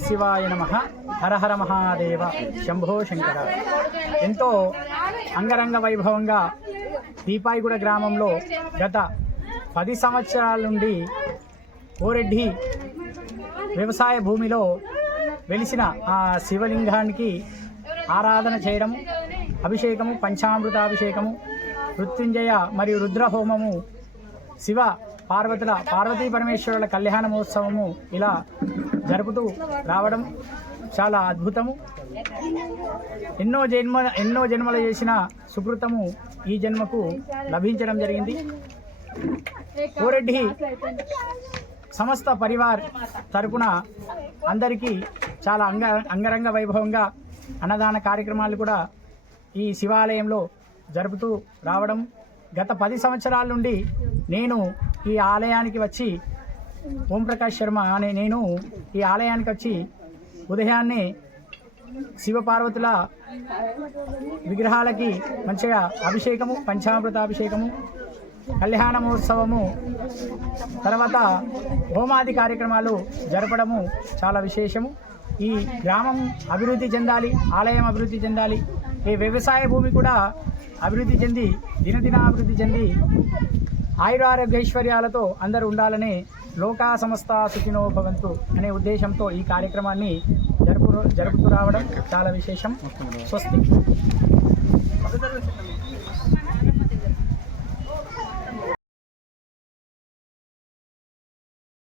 శివాయ నమ. హర హర మహాదేవ. శంభో శంకర. ఎంతో అంగరంగ వైభవంగా దీపాయిగూడ గ్రామంలో గత పది సంవత్సరాల నుండి కోరెడ్డి వ్యవసాయ భూమిలో వెలిసిన ఆ శివలింగానికి ఆరాధన చేయడం అభిషేకము పంచామృతాభిషేకము మృత్యుంజయ మరియు రుద్రహోమము శివ పార్వతుల పార్వతీ పరమేశ్వరుల కళ్యాణ మహోత్సవము ఇలా జరుపుతూ రావడం చాలా అద్భుతము. ఎన్నో జన్మ ఎన్నో జన్మలు చేసిన సుకృతము ఈ జన్మకు లభించడం జరిగింది. కోరెడ్డి సమస్త పరివార్ తరపున అందరికీ చాలా అంగ అంగరంగ వైభవంగా అన్నదాన కార్యక్రమాలు కూడా ఈ శివాలయంలో జరుపుతూ రావడం గత పది సంవత్సరాల నుండి నేను ఈ ఆలయానికి వచ్చి ఓంప్రకాష్ శర్మ అనే నేను ఈ ఆలయానికి వచ్చి ఉదయాన్నే శివపార్వతుల విగ్రహాలకి మంచిగా అభిషేకము పంచామృత అభిషేకము కళ్యాణ మహోత్సవము తర్వాత హోమాది కార్యక్రమాలు జరపడము చాలా విశేషము. ఈ గ్రామం అభివృద్ధి చెందాలి ఆలయం అభివృద్ధి చెందాలి. ఈ వ్యవసాయ భూమి కూడా అభివృద్ధి చెంది దినదిన అభివృద్ధి చెంది ఆయురారోగ్యైశ్వర్యాలతో అందరూ ఉండాలనే లోకా సంస్థ సుఖినో భవంతు అనే ఉద్దేశంతో ఈ కార్యక్రమాన్ని జరుపు జరుపుతూ రావడం చాలా విశేషం. స్వస్తి.